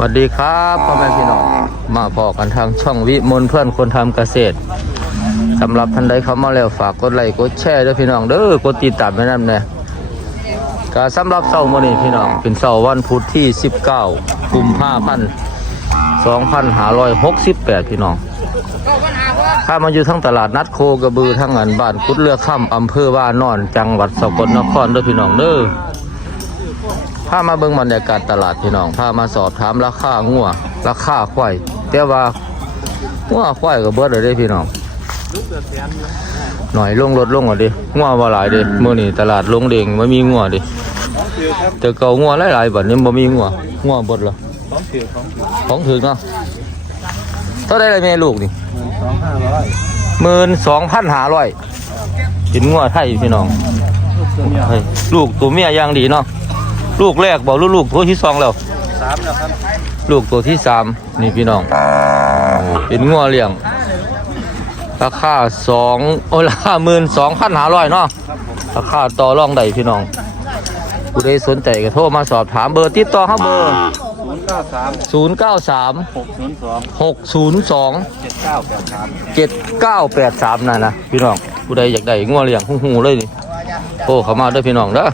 สวัสดีครับพ่อแม่พี่น้องมาพอกันทางช่องวิมลเพื่อนคนทำเกษตรสำหรับท่านใดเข้ามาแล้วฝากกดไลค์กดแชร์ด้วยพี่น้องเด้อกดติดตามไว้นั่นแน่ก็สำหรับเสาร์มื้อนี้พี่น้องเป็นเสาร์วันพุธที่ 19กุมภาพันธ์2568 พี่น้องถ้ามาอยู่ทั้งตลาดนัดโคกระบือทั้งอันบ้านกุดเลือกค่ำอำเภอว่านอน จังหวัดสกลนครด้อพี่น้องเด้อ พามาเบิ่งบรรยากาศตลาดพี่น้องพามาสอบถามราคางัวราคาควายแต่ว่างัวควายก็เบิดเลยเด้พี่น้องหน่อยลงรถลงก่อนดิงัวบ่หลายเดิมื้อนี้ตลาดลงเด้งบ่มีงัวดิแต่เก่างัวหลายๆบัดนี้บ่มีงัวงัวเบิดเหรอของถึกเนาะเท่าได้เลยแม่ลูกนี่12,500กินงัวไทยพี่น้องลูกตัวเมียอย่างดีเนาะ ลูกแรกบอกลูกลูกตัวที่สองแล้วสามแล้วครับลูกตัวที่สามนี่พี่น้อง เป็นงัวเลี้ยง ราคาสองโอ้ราคาหมื่นสองพันห้าร้อยเนาะราคาต่อรองได้พี่น้องผู้ใดสนใจก็โทรมาสอบถามเบอร์ติดต่อเขาเบอร์ศูนย์เก้าสามศูนย์เก้าสามหกศูนย์สองหกศูนย์สองเจ็ดเก้าแปดสามเจ็ดเก้าแปดสามนั่นนะพี่น้องผู้ใดอยากได้งัวเลี้ยงหูๆเลยนี่โทรเข้ามาเด้อพี่น้องเด้อ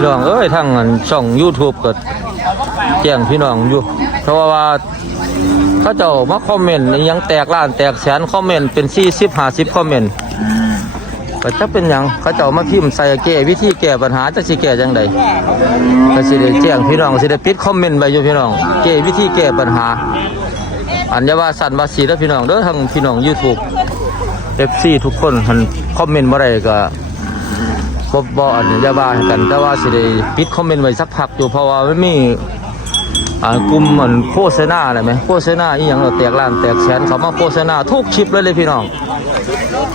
พี่น้องเอ้ยทั้งช่อง YouTube ก็แจ้งพี่น้องอยู่ เพราะว่าเขาเจ้ามาคอมเมนต์ยังแตกล้านแตกแสนคอมเมนต์เป็น40 50คอมเมนต์ก็จะเป็นหยังเขาเจ้ามาพิมพ์ใส่แก้วิธีแก้ปัญหาจะสิแก้จังใดก็สิได้แจ้งพี่น้องสิได้ปิดคอมเมนต์ไว้อยู่พี่น้องแก้วิธีแก้ปัญหา อันยาว่าสันวาสีแล้วพี่น้องเด้อทั้งพี่น้อง YouTube FC ทุกคนหันคอมเมนต์บ่ได้ก็ บ่บ่อันยาว่าให้กัน แต่ว่าสิได้ปิดคอมเมนต์ไว้สักพักอยู่เพราะว่ามันมีอ่ากลุ่มเหมันโฆษณาอะไรไหมโฆษณาอีหยังเราแตกล้านแตกแสนเขามาโฆษณาทุกคลิปเลยเลยพี่น้อง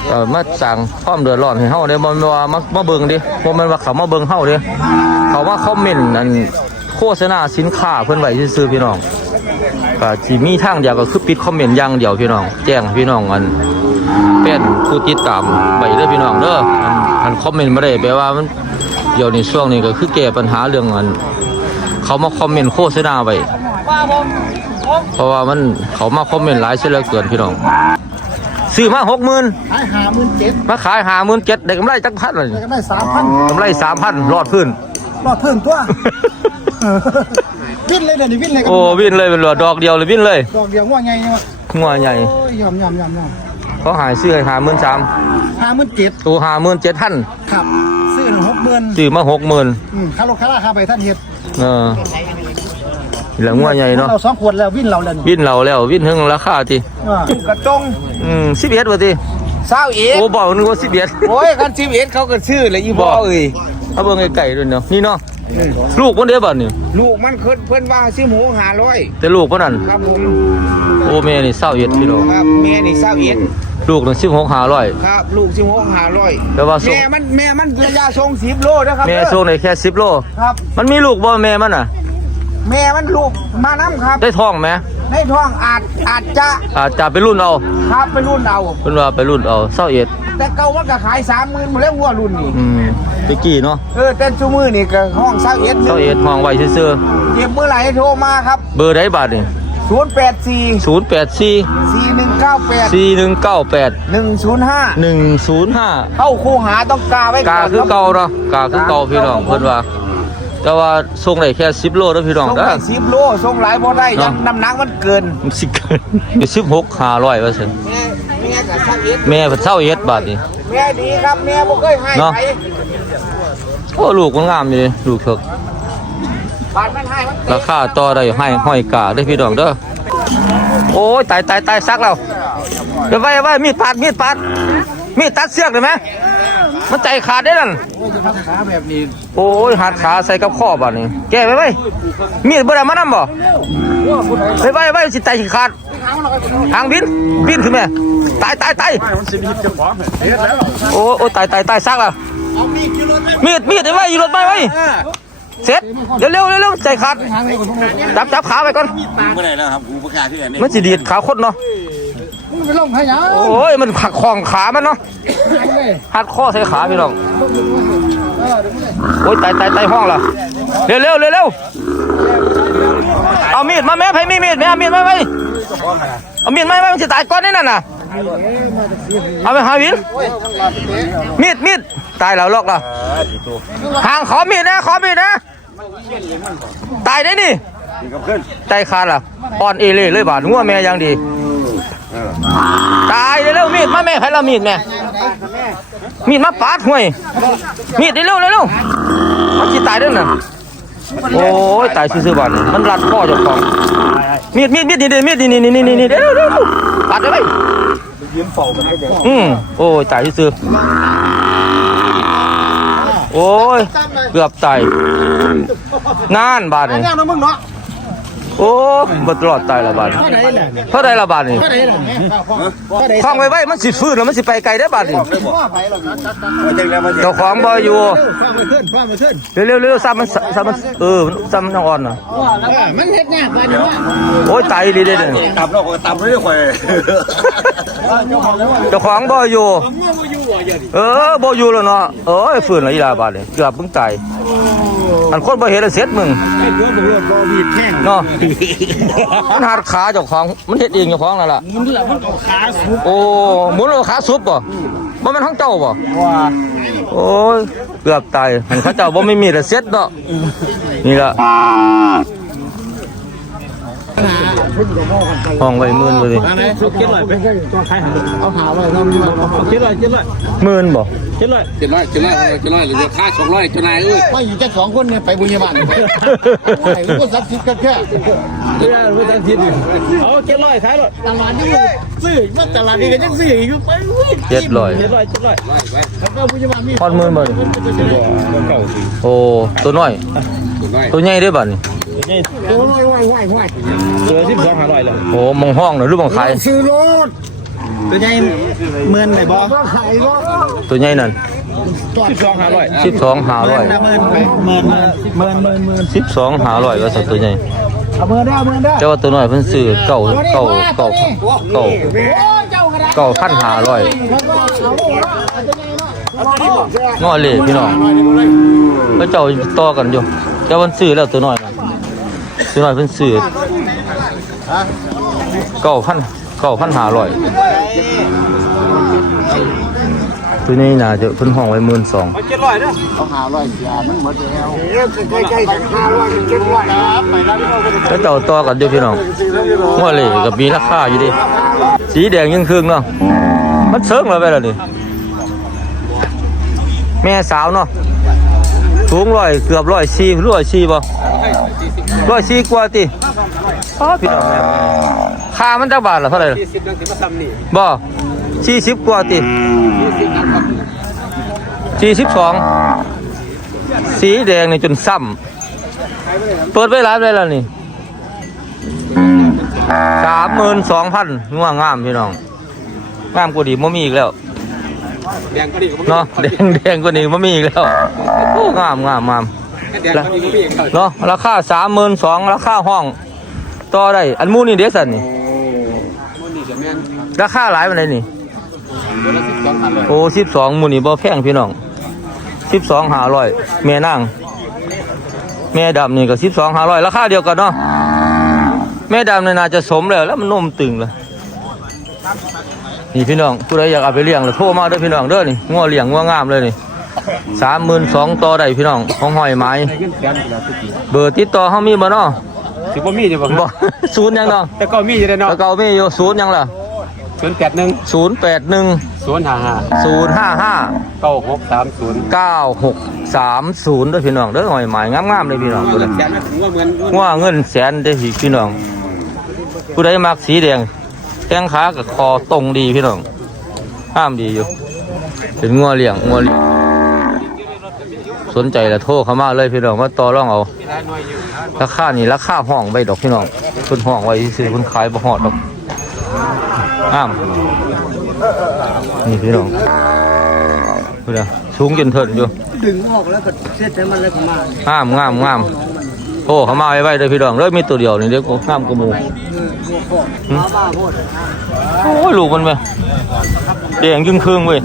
เออมาสั่งความเดือดร้อนให้เฮาเด้บ่แม่นว่ามามาเบิ่งดิบ่แม่นว่าเขามาเบิ่งเฮาเด้เขามาคอมเมนต์อันโฆษณาสินค้าเพิ่นไว้ซื่อๆพี่น้องก็สิมีทางเดียวก็คือปิดคอมเมนต์อย่างเดียวพี่น้อง แจ้งพี่น้องอัน เป็นผู้ติดตามไปเด้อพี่น้องเด้ออันอันคอมเมนต์บ่ได้แปลว่ามันเดี๋ยวในช่วงนี้ก็คือแก้ปัญหาเรื่องอันเขามาคอมเมนต์โฆษณาไว้เพราะว่ามันเขามาคอมเมนต์หลายเสียเหลือเกินพี่น้องซื้อมาหกหมื่นขายหาหมื่นเจ็ดมาขายหาหมื่นเจ็ดได้กำไรจักพันเลยก็ได้สามพันกำไรสามพันรอดพื้นรอดเพิ่มตัววิ่นเลยเดี๋ยวนี้วิ่นเลยโอ้วินเลยเป็นหลอดดอกเดียวเลยวินเลยดอกเดียวว่าไงเนี่ยวะงัวใหญ่โอ้ยยอมยอมยอมยอม เขาหายซื้อให้หาหมื่นสามหาหมื่นเจ็ดตัวหาหมื่นเจ็ดพันครับ ซื้อหนึ่งหกหมื่นซื้อมาหกหมื่นอืมค่ารถค่าราคาไปท่านเฮ็ดเออเหลืองว่าใหญ่เนาะเราสองขวดแล้ววิ่นเราเลยวินเราแล้ววินถึงราคาทีกระจงอืมสิบเอ็ดว่าทีเศร้าเอ็ดโอ้บอกนึกว่าสิบเอ็ดโอ้ยกันชีวิตเขาก็ชื่อเลยอีบอเอ้ยเอาเบิ่งไก่ๆด้วยเนาะนี่เนาะลูกมันเด้อบัดนี่ลูกมันเพิ่นเพิ่นว่าซื้อหมูหาร้อยแต่ลูกมันนั่นครับผมโอ้แม่นี่เศร้าเอ็ดพี่น้องครับแม่นี่เศร้าเอ็ด ลูกนึงสิบหกห้าร้อย ครับ ลูกสิบหกหาร้อยแต่ว่าส่ง แม่มันแม่มันระยะทรงสิบโลนะครับแม่ส่งได้แค่สิบโล ครับ มันมีลูกบ่แม่มันน่ะ แม่มันลูกมาน้ำครับ ได้ท้องไหมในท้องอาจอาจจะอาจจะไปรุ่นเอาครับไปรุ่นเอาเพิ่นว่าไปรุ่นเอาเศร้าเอ็ดแต่เก่ามันก็ขายสามหมื่นหมดแล้ววัวรุ่นนี่อืมตะกี้เนาะเออแต่ชูมือนี่ก็ห้องเศร้าเอ็ดเศร้าเอ็ดห้องไว้ซื่อเก็บเมื่อไหร่โทรมาครับๆเบอร์ใดบาทนี่ ศูนย์แปดสี่ศูนย์แปดสี่สี่หนึ่งเก้าแปดสี่หนึ่งเก้าแปดหนึ่งศูนย์ห้าหนึ่งศูนย์ห้าเข้าคูหาต้องกาไว้กาคือเก่าเนาะกาคือเก่าพี่น้องเพิ่นว่าแต่ว่าส่งได้แค่10โลเด้อพี่น้องส่งเด้อได้สิบโลส่งหลายพอได้เนาะยังน้ำหนักมันเกินมันสิเกินอยู่16 500ว่าซั่นแม่แม่กับเศร้าเอ็ดแม่เพิ่นเซาเฮ็ดบาทนี่แม่ดีครับแม่บ่เคยให้เนาะใครโอ้ลูกมันงามอยู่ดิลูกเถกบาทมันให้มัน ราคาต่อได้ให้ห้อยกาเด้พี่น้องเด้อโอ้ยตายตายตายซักแล้วเดี๋ยวไว้ไว้มีดปาดมีดปาดมีดตัดเสือกได้ไหมมันใจขาดได้นั่นโอ้ยหัดขาใส่กับข้อบานี้แก้ไปไว้มีดบ่ได้มานำบ่ไปไว้ไว้สิไตสิขาดทางบินบินขึ้นแม่ตายตายตายโอ้โอ้ตายตายตายซักแล้วมีดมีดไอ้ไว้อยู่รถไปไว้ เสร็จเร็วเร็วเร็วเร็วใจขาดจับจับขาไปก่อนเมื่อไหร่แล้วครับกูประกาศที่ไหนนี่มันสิดีดขาคดเนาะมึงไปลงให้ยังโอ้ยมันหักคองขามันเนาะหัดข้อใส่ขาพี่น้องโอ้ยตายตายตายห้องละเร็วเร็วเร็วเร็วเอามีดมาแม่ไผมีมีดแม่เอามีดมาไหมเอามีดมาไหมมันจะตายก่อนนี่นั่นน่ะเอาไปหาวินมีดมีด ตายแล้วลอกละห่างขอมีดนะขอมีดนะตายได้นี่ใจขาดล่ะอ่อนเอเล่เลยบาดงัวแม่ยังดีตายเร็วๆมีดมาแม่ใครเรามีดแม่มีดมาปาดห่วยมีดเร็วๆเร็วๆมันสิตายเด้อน่ะโอ้ยตายซื่อๆบาดนี่มันรัดคอเจ้าของมีดมีดมีดนี่ๆมีดนี่นี่นี่นี่เร็วๆเร็วๆปาดเลยอืมโอ้ยตายซื่อๆ โอ้ย เกือบตายนานบาดนี่ย่างนะมึงเนาะโอ้บ่ตลอดตายละบาดนี่เท่าใดละบาดนี่คล้องไว้ไว้มันสิฟื้นแล้วมันสิไปไกลได้บาดนี่เจ้าของบ่อยู่ฟังไปขึ้นฟังไปขึ้นเร็วๆเร็วๆซ้ำมันซ้ำมันเออซ้ำมันอ่อนน่ะมันเฮ็ดยากไปนี่ว่าโอ้ยตายดีเด้อเนี่ยตับเราก็ตับไม่ได้ค่อย เจ้าของบ่อยู่ เออบ่อยู่แล้วเนาะเอ้ยฟื้นแล้วอีหลาบาดนี่เกือบมึงตายอันคนบ่เห็นแล้วเสร็จมึงให้ตัวบ่รอดบ่มีแข้งเนาะมันหัดขาเจ้าของมันเฮ็ดเองเจ้าของนั่นล่ะมึงนี่แหละมันเอาขาสุกโอ้หมุนแล้วขาซุบบ่บ่แม่นของเจ้าบ่ว่าโอ้ยเกือบตายหันเขาเจ้าบ่ไม่มีแต่เซ็ตเนาะนี่ละ ห้องไว้หมื่นเลยดิอะไรสุกเจ็ดร้อยไปตัวขายหันเอาหาไว้ทำเอาเจ็ดร้อยเจ็ดร้อยหมื่นบ่เจ็ดร้อยเจ็ดร้อยเจ็ดร้อยเจ็ดร้อยหรือค่าสองร้อยเจ้านายเอ้ยไม่อยู่แค่สองคนเนี่ยไปบุญยาบาลไอ้ลูกสักสิบกันแค่เพื่อนเพื่อนทิศเอาเจ็ดร้อยขายรถตลาดนี่ซื้อมาตลาดนี่ก็ยังซื้ออีกไปเจ็ดร้อยเจ็ดร้อยเจ็ดร้อยแล้วก็บุญยาบาลมีพอดหมื่นบ่นี่เก่าสิโอ้ตัวน้อยตัวน้อยตัวใหญ่เด้อบัดนี่นี่ โอ้ยว่ายว่ายว่ายเจอสิบสองห้าร้อยเลยโอ้มองห้องน่ะหรือมองขายซื้อรถตัวใหญ่เมือนไหนบอกว่าขายรถตัวใหญ่นั่นสิบสองห้าร้อย12 500เมือนเมือนเมือนเมือนเมือนเมือนเมือน12 500ว่าสักตัวใหญ่เอาเมือนได้เอาเมือนได้แต่ว่าตัวน้อยเพิ่นซื้อเก่าเก่าเก่าเก่าเก่าพันห้าร้อยงอเลยพี่น้องพระเจ้าต่อกันอยู่แต่วันซื้อแล้วตัวน้อย นะตัวน้อยเพิ่นซื้อเก้าพันเก้าพันห้าร้อยตัวนี้น่าจะเพิ่นห้องไว้หมื่นสองเจ็ดร้อยเด้อเอาหาร้อยยามันหมดแล้วใกล้ๆกันห้าร้อยเจ็ดร้อยครับไปแล้วพี่น้องพระเจ้าต่อกันอยู่พี่น้องงอเลยกับมีราคาอยู่ดิสีแดงยังครึ่งเนาะมันเซิงแล้วไปแล้วนี่แม่สาวเนาะ สูงร้อยเกือบร้อยสี่ร้อยสี่บ่ร้อยสี่กว่าติอ๋อพี่น้องแม่ค่ามันจักบาทละเท่าไหร่ล่ะสี่สิบนั่งถึงมาทำนี่บ่สี่สิบกว่าติสี่สิบสองสีแดงนี่จนซ้ำเปิดไว้ร้านไว้แล้วนี่สามหมื่นสองพันง่วงงามพี่น้องงามกว่าดีม่มีอีกแล้ว แดงก็ดีก็ไม่เนาะแดงแดงกว่านี้ม่มีอีกแล้วโอ้งามงามงามแดงก็ดีก็ไม่เองเขาเนาะราคาสามหมื่นสองราคาห้องต่อได้อันหมูนี่เด็สันนี่มันนี่เดี๋ยวแม่นราคาหลายปานใดนี่ตัวละสิบสองพันเลยโอ้สิบสองมูนี่บ่แพงพี่น้องสิบสองหาร้อยแม่นางแม่ดำนี่ก็สิบสองหาร้อยราคาเดียวกันเนาะแม่ดำนี่น่าจะสมแล้วแล้วมันนมตึงเลย นี่พี่น้องผู้ใดอยากเอาไปเลี้ยงเลยโทรมาเด้อพี่น้องเด้อนี่งัวเลี้ยงงัวงามเลยนี่สามหมื่นสองต่อได้พี่น้องของหอยไม้เบอร์ติดต่อเขามีบ่เนาะสิบว่ามีอยู่บ่บ่ศูนย์ยังเนาะแต่ก็มีอยู่เลยเนาะแล้วเก่ามีอยู่ศูนย์ยังล่ะศูนย์แปดหนึ่งศูนย์แปดหนึ่งศูนย์ห้าห้าศูนย์ห้าห้าเก้าหกสามศูนย์เก้าหกสามศูนย์ด้วยพี่น้องเด้อหอยหมายงามๆเลยพี่น้องผู้ใดแสนมาถึงว่าเหมือนว่าเงินแสนได้อพี่น้องผู้ใดมักสีแดง แข้งขากับคอตรงดีพี่น้องห้ามดีอยู่เป็นงัวเลี้ยงงัวเลี้ยงสนใจแล้วโทรเข้ามาเลยพี่น้องมาต่อรองเอาราคานี่ราคาห้องใบดอกพี่น้องเพิ่นห้องไว้ซื้อเพิ่นขายบ่ฮอดดอกห้ามนี่พี่น้องพูดนะสูงจนเถิดอยู่ดึงออกแล้วก็เสียใจมันแล้วก็มางามงามงาม โอ้เขามาไว้ไว้เลยพี่น้องเริ่มมีตัวเดียวนี่เด็กงามกว่าหมูหึโอ้ยลูกมันไหมแดงยึงครึ่งเว้ย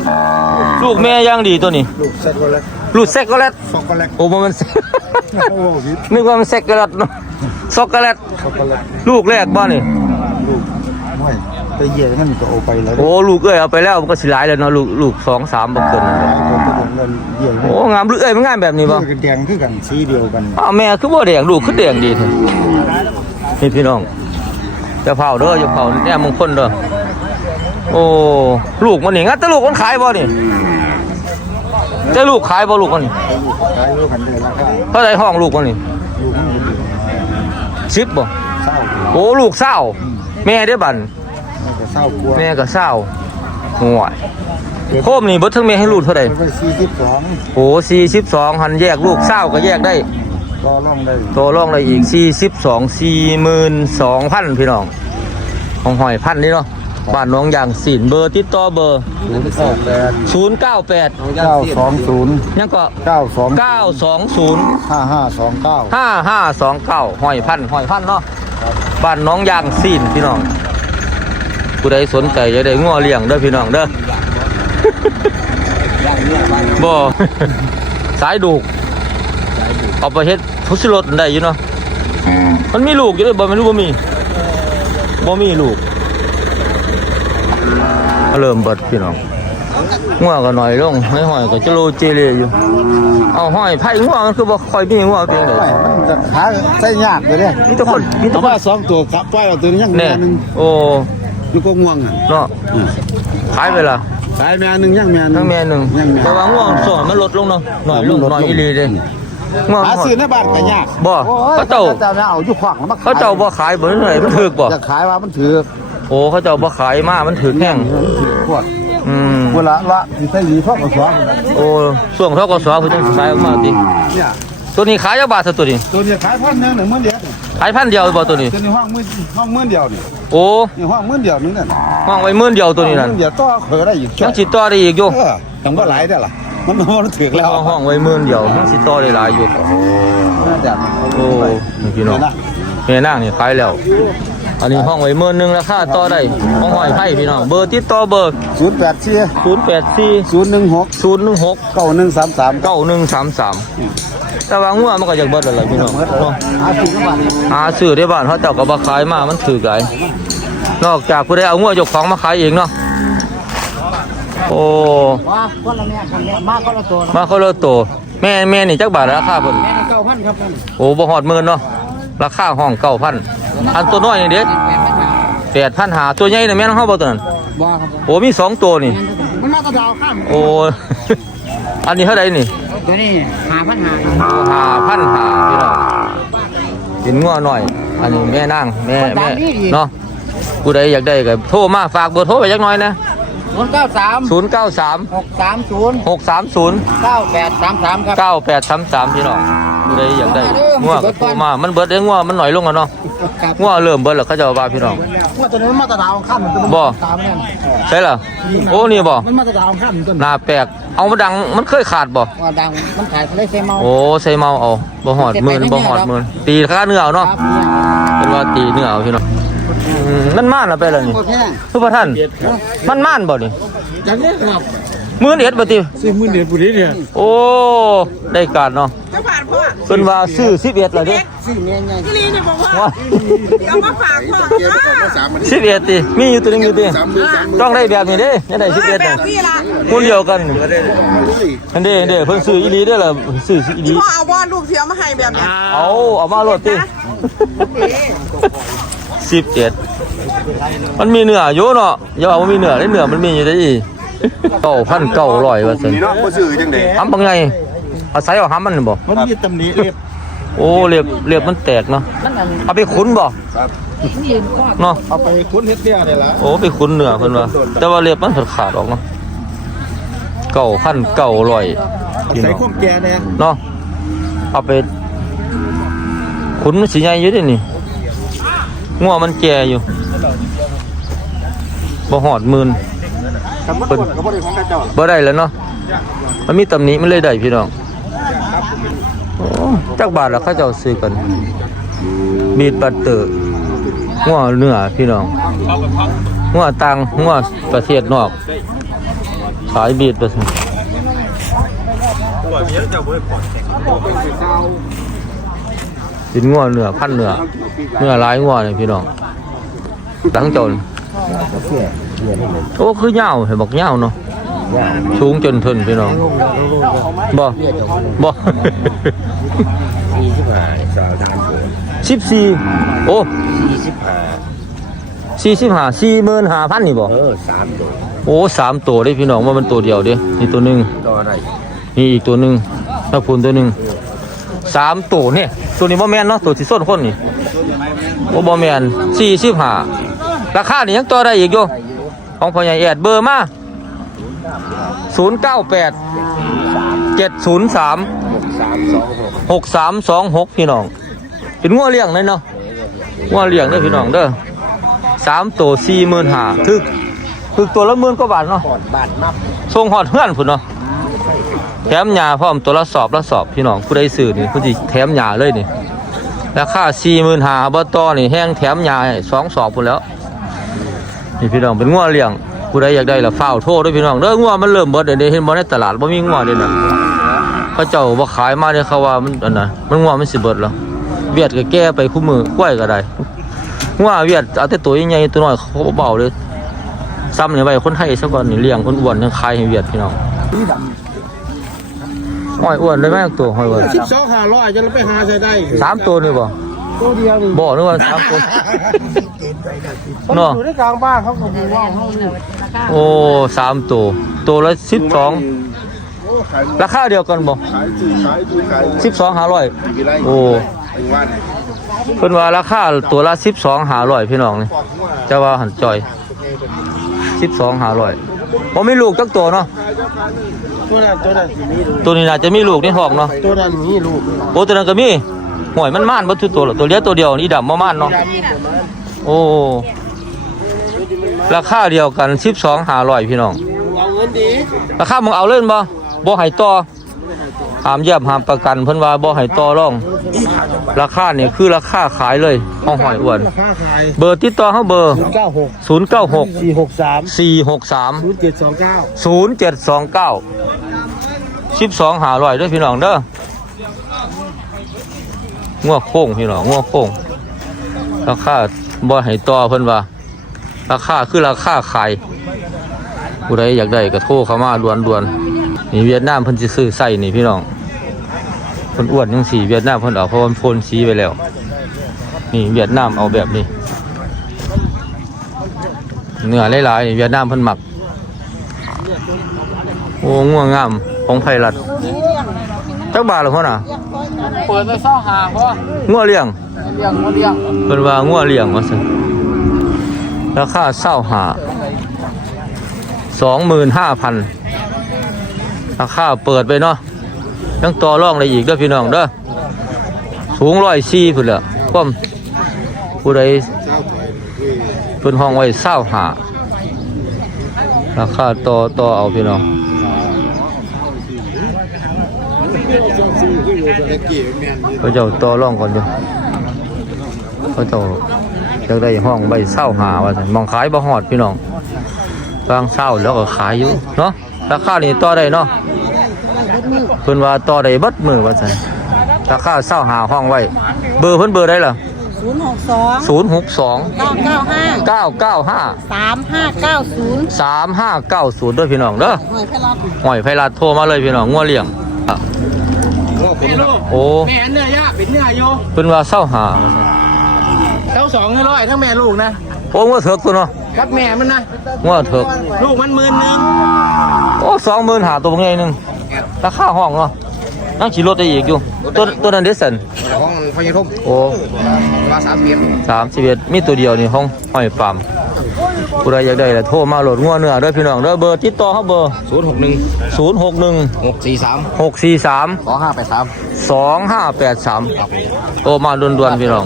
ลูกแม่ย่างดีตัวนี้ลูกช็อกโกแลตลูกแซกโกแลตช็อกโกแลตโอ้มันโอ้วิทนึกว่ามันแซกโกแลตเนาะช็อกโกแลตช็อกโกแลตลูกแรกบ้านี่ลูก ไม่ไปเหยียดมันก็โอไปแล้วโอ้ลูกเอ้ยเอาไปแล้วมันก็สิหลายแล้วเนาะลูกลูกสองสามบักเกินนั่นแหละเขาก็เงินเหยียดโอ้งามลูกเอ้ยมันงามแบบนี้บ่กันแดงคือกันสีเดียวกันอ้าวแม่คือบ่แดงลูกคือแดงดีแท้นี่พี่น้องจะเผาเด้อจะเผาเนี่ยมงคลเด้อโอ้ลูกมันนี่งั้นแต่ลูกมันขายบ่นี่แต่ลูกขายบ่ลูกมันนี่ขายลูกขันเดินแล้วครับเท่าไหร่ห้องลูกมันนี่ลูกมันอยู่สิบบ่เศร้าโอ้ลูกเศร้าแม่ได้อบันมันก็ เศร้ากลัวแม่ก็เศร้าห่วยโคมนี่เบิดทั้งแม่ให้ลูกเท่าไหร่มันก็สี่สิบสองโอ้สี่สิบสองหันแยกลูกเศร้าก็แยกได้รอล่องได้ตัวร่องเลยอีกสี่สิบสองสี่หมื่นสองพันพี่น้อง ของหอยพันนี่เนาะบ้านน้องอย่างสินเบอร์ติดต่อเบอร์ศูนย์สองแปดศูนย์เก้าแปดเก้าสองศูนย์ยังก็เก้าสองเก้าสองศูนย์ห้าห้าสองเก้าห้าห้าสองเก้าหอยพันหอยพันเนาะบ้านน้องยางสินพี่น้อง ผู้ใดสนใจจะได้งัวเลี้ยงเด้อพี่น้องเด้อบ่สายดูกเอาไปเฮ็ดพุชรถได้อยู่เนาะมันมีลูกอยู่ด้วยบ่ไม่รู้บ่มีบ่มีลูกเริ่มเบิดพี่น้องงัวก็หน่อยลงให้หอยก็จะโลเจเลอยู่ เอาหอยไผ่งัวมันคือบ่ค่อยมีงัวเป็นไดมันจะหาใช้ยากเลยเนี่ยมีแต่คนมีแต่แต่คนว่าสองตัวครับปล่อยเอาตัวนี้ยังแน่แม่หนึงโอ้ อยู่ก็ง่วงอะเนาะขายไปละสายแม่หนึงยังแม่หนึงทั้งแม่หนึงยังแม่แต่ว่างัวสอนมันลดลงเนาะหน่อยลงหน่อยอีหลีเด้งัวหาหอยซื้อในบ้านก็ยากบ่โอ้ยเขาเจ้าเจ้าเอาอยู่ขวางแล้วมาขยเขาเจ้าบ่ขายบ่เท่าไหร่มันถูกบ่จะขายว่ามันถือโอ้เขาเจ้าบ่ขายมามันถูกแห้งมันถือขวดอืมเวลาละสิใส่หลีพ่อกับสวงโอ้ช่วงทกศเพิ่นจังขายออกมาติเนี่ย ตัวนี้ขายจักบาทซะตัวนี้ตัวนี้ขายพันหนึงหนึ่งหมื่นเดียวขายพันเดียวบ่ตัวนี้ตัวนี้ห้องหมื่นห้องหมื่นเดียวนี่โอ้นี่ห้องหมื่นเดียวนึงนั่นห้องไว้หมื่นเดียวตัวนี้นั่นหมื่เดียวต่อเคยได้อยู่ยังสิต่อได้อีกอยู่เออยังบ่หลายได้อล่ะมันมันถือแล้วห้องไว้หมื่นเดียวยังสิต่อได้หลายอยู่น่าจะโอ้นี่พี่น้องเห็นนะแม่นางนี่ขายแล้ว อันนี้ห้องไว้หมื่นหนึงราคาต่อได้ห้องหอยไผ่พี่น้องเบอร์ติดต่อเบอร์ศูนย์แปดสี่084ศูนย์หนึ่งหก016เก้าหนึ่งสามสาม9133แต่ว่างัวมันก็อยากเบิดแล้วล่ะพี่น้องเนาะอาสิบกว่าบาทหาซื้อได้บ้านเขาเจ้าก็บ่ขายมามันถือไกนอกจากผู้ใดเอางัวเจ้าของมาขายเองเนาะโอ้ว่าคนละแม่คนละมากคนละตัวมาเขาเลยโตแม่แม่นี่จักบาทราคาเพิ่นแม่เก้าพันครับนั่นโอ้บ่ฮอดหมื่นเนาะราคาห้อง9,000 อันตัวน้อยนี่เด็ด8,000หาตัวใหญ่น่ะแม่นของเฮาบ่ตัวนั้นบ่ครับโอ้มีสองตัวนี่ มันมาตะดาวข้ามโอ้ อันนี้เท่าใดนี่ตัวนี้หาพันหาหาพันหาพี่น้องกินงัวหน่อย อันนี้แม่นั่งแม่แม่เนาะผู้ใดอยากได้ก็โทรมาฝากเบอร์โทรไปจักหน่อยนะศูนย์เก้าสาม0 9 3หกสามศูนย์6 3 0เก้าแปดสามสามครับ9 8 3 3พี่น้องผู้ใดอยากได้งัวก็โทรมา มันเบิดได้งัวมันหน่อยลงอะเนาะ ครับงัวเริ่มเบิดแล้วเขาจะว่าพี่น้อง ว่าตัวนี้มันมาตะดาวข้ามมันตัวบ่ ตามเนี่ยใช่ล่ะโอ้นี่บ่มันมาตะดาวข้ามมันตัวหน้าแปลกเอามาดังมันเคยขาดบ่ ว่าดังมันขายทะเลเซเมาโอ้ใส่เมาเอาบ่หอดหมื่นบ่หอดหมื่นตีค่าเนื้อเอาคเนาะรับเนี่ยเป็นว่าตีเนื้อเอาพี่น้องอืมมันม่านเอาไปแล้วนี่โอเคทุกท่านมันม่านบ่นี่อย่างนี้ครับ มื้อเอ็ดบ่ติสี่หมื่นเดียดบุรีเนี่ยโอ้ ได้การเนาะเจ้าผ่านพ่อเพิ่นว่าซื้อ11แล้วเด้สี่เมียไงพี่ลีเนี่ยบอกว่าว่าเอามาฝากพ่อ11ติมีอยู่ตัวหนึงอยู่ติต้องได้แบบนี้เด้ได้ได้11แบน่ะบพี่ละคนเดียวกันอันเด้อันเด้เพิ่นซื้ออีหลีเด้อล่ะซื้ออีหลีพ่อเอาบอลลูกเสียมาให้แบบเนี้ยเอาเอามาโลดติ17มันมีเนื้ออยู่เนาะอย่าว่าบ่มีเนื้อได้เนื้อมันมีอยู่ได้อี 9,900ว่าซั่นนี่เนาะบ่ซื้อจังได๋หำบางไงอาศัยเอาหำมันบ่มันมีตำหนิเรียบโอ้เรียบเรียบมันแตกเนาะเอาไปขุนบ่เนาะเอาไปคุ้นเฮ็ดเบี้ยได้ละโอ้ไปขุนเนื้อเพิ่นว่าแต่ว่าเรียบมันขาดออกเนาะเก่าพันเก่าร้อยพี่ใส่น้องข้อมแก่เนี่ยเนาะเอาไปขุนมันสิใหญ่อยู่เดินี่งัวมันแก่อยู่บ่หอดหมื่น แต่มันคนก็บ่ได้ของกระเจ้าบ่ได้แล้วเนาะมันมีตำหนิมันเลยได้พี่น้องโอ้จักบาทแล้วเขาเจ้าซื้อกันบีดบัตเตอร์งัวเนื้อพี่น้องงัวตังงัวประเทศนอกสายบีดไปสิเป็นงัวเนื้อพันเนื้อเนื้อหลายงัวเลยพี่น้องตั้งจน โอ้คือเหย้าเห็นบอกเหย้าเนาะสูงจนทนพี่น้องบ่บ่สี่สิบห้าสาวทานโผล่สิบสี่โอ้สี่สิบห้าสี่สิบห้าสี่หมื่นห้าพันนี่บ่เออสามตัวโอ้สามตัวได้พี่น้องว่ามันตัวเดียวเด้นี่ตัวหนึ่งต่ออะไรนี่อีกตัวหนึ่งถ้าพูนตัวหนึ่งสามตัวเนี่ยตัวนี้บ่แมนเนาะตัวที่ส้นคนนี่โอ้บ่แมนสี่สิบห้าราคานี่ยังตัวได้อีกอยู่ ของพ่อใหญ่แอดเบอร์มาศูนย์เก้าแปดเจ็ดศูนย์สามหกสามสองหกพี่น้อง เป็นงัวเลี้ยงเลยเนาะงัวเลี้ยงเด้อพี่น้องเด้อสามตัวสี่หมื่นห้าถึกถึกตัวละหมื่นกว่าบาทเนาะก่อนบาทนับส่งหอดเพื่อนพุ่นเนาะแถมยาพร้อมตัวละสอบละสอบพี่น้องผู้ใดซื้อนี่ผู้ที่แถมยาเลยนี่ราคาสี่หมื่นห้าบตอนี่แห้งแถมยาสองสอบพุ่นแล้ว นี่พี่น้องเป็นงัวเลี้ยงผู้ใดอยากได้ละฝ้าวโทษด้วยพี่น้องเด้องัวมันเริ่มเบิดเดี๋ยวนี้เห็นบ่ในตลาดบ่มีงัวเด้นะเขาเจ้าบ่ขายมาเนี่ยเขาว่ามันอันน่ะมันงัวมันสิเบิดแล้วเวียดก็แก้ไปคู่มือกล้วยก็ได้งัวเวียดเอาแต่ตัวใหญ่ๆตัวน้อยเขาบ่เบาเลยซ้ำนี่ไว้คนไทยซะก่อนนี่เลี้ยงคนอ้วนยังขายให้เวียดพี่น้องห้อยอ้วนได้ไหมตัวห้อยอ้วนสิบสองห้าร้อยจะไปหาใส่ได้สามตัวนี่บ่ ตัวเดียวนี่บ่นึกว่าสามตัวเนาะอยู่ในกลางบ้านเขาก็บอกว่าเขาเนี่ยโอ้สามตัวตัวละสิบสองราคาเดียวกันบ่ขายจีขายจีขายสิบสองห้าร้อยกี่ไรโอ้ไอ้วันเพิ่นว่าราคาตัวละสิบสองห้าร้อยพี่น้องนี่จะว่าหันจ่อยสิบสองห้าร้อยบ่มีลูกจักตัวเนาะตัวนั้นตัวนั้นสิมีลูกตัวนี้น่าจะมีลูกในท้องเนาะตัวนั้นมีลูกโอ้ตัวนั้นก็มี ห่วยมันม่านบ่ทุกตัวหรอกตัวเลี้ยตัวเดียวนี่ดำบ่ม่านเนาะโอ้ราคาเดียวกัน12 500พี่น้องเอาเงินดีราคามึงเอาเล่นบ่บ่ให้ต่อห้ามเยียบห้ามประกันเพิ่นว่าบ่ให้ต่อรอง ราคานี่คือราคาขายเลยห้องหอยอ้วนราคาขายเบอร์ติดต่อเฮาเบอร์เก้าหก096สี่หกสาม463ศูนย์เจ็ดสองเก้า0729 12 500ด้วยพี่น้องเด้อ งัวโค้งพี่น้องงัวโค้งราคาบ่ให้ต่อเพิ่นว่า ราคาคือราคาขายผู้ใดอยากได้ก็โทรเข้ามาด่วนๆนี่เวียดนามเพิ่นสิซื้อใส่นี่พี่น้องเพิ่นอ้วนจังสีเวียดนามเพิ่นเอาเพราะมันพ่นสีไปแล้ว นี่เวียดนามเอาแบบนี้เนื้อหลายๆเวียดนามเพิ่นหมักโอ้ง่วงงามของไพรัตจักบาทหรือเพ่อน่ะ เปิดไปเศร้าหาเพราะง่วเลี้ยงเลี้ยงเลี้ยงเพิ่นว่าง่วเลี้ยงว่าซั่นราคาเศร้าหาสองหมื่นห้าพันราคาเปิดไปเนาะยังต่อรองได้อีกเด้อพี่น้องเด้อสูงร้อยสี่พุ่นละก้มผู้ใดเพิ่นห้องไว้เศร้าหาราคาต่อต่อเอาพี่น้อง เขาเจ้าต่อรองก่อนอยู่เขาเจ้าอยากได้ห้องใบเศร้าหาว่าซั่นมองขายบ่ฮอดพี่น้องบางเศร้าแล้วก็ขายอยู่เนาะราคานี่ต่อได้เนาะเพิ่นว่าต่อได้เบิดมือว่าซั่นราคาเศร้าหาห้องไว้ เบอร์เพิ่นเบอร์ได้ล่ะศูนย์หกสอง062 เก้าเก้าห้า995 สามห้าเก้าศูนย์3590ด้วยพี่น้องเด้อหน่วยพลัด หอยไผลาดโทรมาเลยพี่น้องงัวเลี้ยง อะเป็นลูกโอ้แม่เนื้อยะเป็นเนื้อโยเพิ่นว่าเศร้าหาว่าซั่นเจ้าสองให้ร้อยทั้งแม่ลูกนะโอ้งัวเถิกตัวเนาะกับแม่มันนะงัวเถิกลูกมันหมื่นหนึ่งโอ้สองหมื่นหาตัวบางไงหนึ่งราคาห้องเนาะนั่งขี่รถได้อีกอยู่ตัวตัวนั้นเดสันห้องพญาทุ่มโอ้ว่าสามเปียมสามสิบเอ็ดมีตัวเดียวนี่ห้องห้อยปาม ผู้ใดอยากได้ละโทรมาโหลดงัวเนื้อเด้อพี่น้องเด้อเบอร์ติดต่อเขาเบอร์ศูนย์หกหนึ่งศูนย์หกหนึ่งหกสี่สามหกสี่สามสองห้าแปดสามสองห้าแปดสามโทรมาด่วนๆพี่น้อง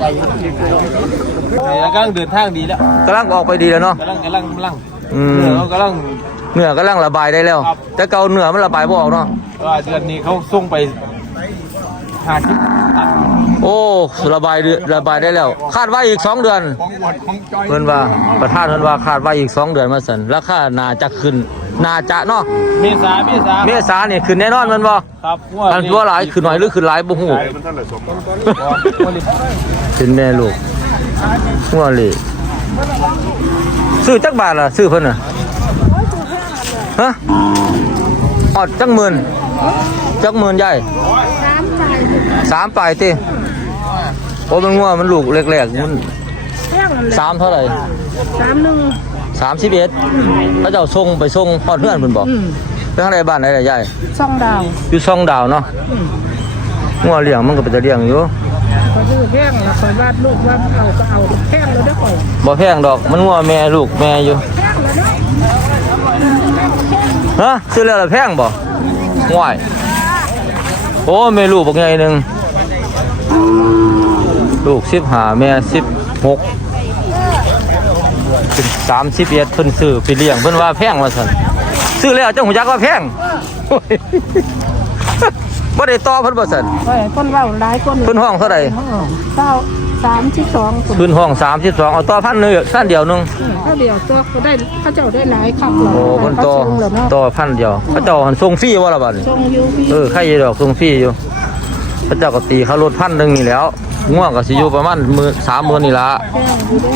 กำลังเดินทางดีแล้วกำลังออกไปดีแล้วเนาะกำลังกำลังกำลังอืมเขากำลังเนื้อกำลังระบายได้แล้ว แต่เก่าเนื้อมันระบายบ่ออกเนาะ ว่าเดือนนี้เขาส่งไปห้าสิบ โอ้ระบายเดือนระบายได้แล้ว คาดว่าอีกสองเดือนของอ้วนของจอยเพิ่นว่าประธานเพิ่นว่าคาดว่าอีกสองเดือนมาสั่นราคาน่าจะขึ้นน่าจะเนาะเมษาเมษาเมษานี่ขึ้นแน่นอนแมันบ่ครับอันตัวหลายขึ้นหน่อยหรือขึ้นหลายบ่ฮู้ขึ้นแม่ลูกหัวเลยซื้อจักบาทล่ะซื้อเพิ่นน่ะฮะออดจักหมื่นจักหมื่นใหญ่ สา มปลายติโอ้มันงัวมันลูกเล็กๆมันสามเท่าไหร่สามหนึ่งสามสิบเอ็ดพระเจ้าส่งไปส่งพอดเพื่อนเพิ่นบอกเป็นอะไรบ้านไหนล่ะยายสองดาวอยู่ซ่องดาวเนาะงัวเลี้ยงมันก็เป็นตะเลี้ยงอยู่พอดื้อแพงแล้วคอยวาดลูกว่าเอาก็เอาแพงแล้วได้อข่อยบ่แพงดอกมันงัวแม่ลูกแม่อยู่แพงแล้วเนาะฮะซื้อแล้วล่ะแพงบ่ง่วย โอ้แม่ลูกบักใหญ่หนึงลูก15แม่16เป็น31เพิ่นซื้อไปเลี้ยงเพิ่นว่าแพงว่าซั่นซื้อแล้วเจ้าหูจักว่าแพงโอ้ยบ่ได้ต่อเพิ่นบ่ซั่นข่อยคนเว้าหลายคนเพิ่นห้องเท่าใดเก้า สามสิบสองคนพื้นห้องสามสิบสองเอาต่อพันหนึ่งสั้นเดียวหนึงถ้าเดียวตัวก็ได้เขาเจ้าได้หลายครั้งหรโอ้คนต่อเขาส่งแล้วเนาะต่อพันเดียวพระเจ้าหันทรงฟรีว่าละบัดนี้ส่งอยู่พี่เออใครจะดอกทรงฟรีอยู่พระเจ้าก็ตีเขาลดพันหนึ่งนี่แหล้วง่วงก็สิอยู่ประมาณมือสามหมื่นนี่ละแพงอยู่เด้อ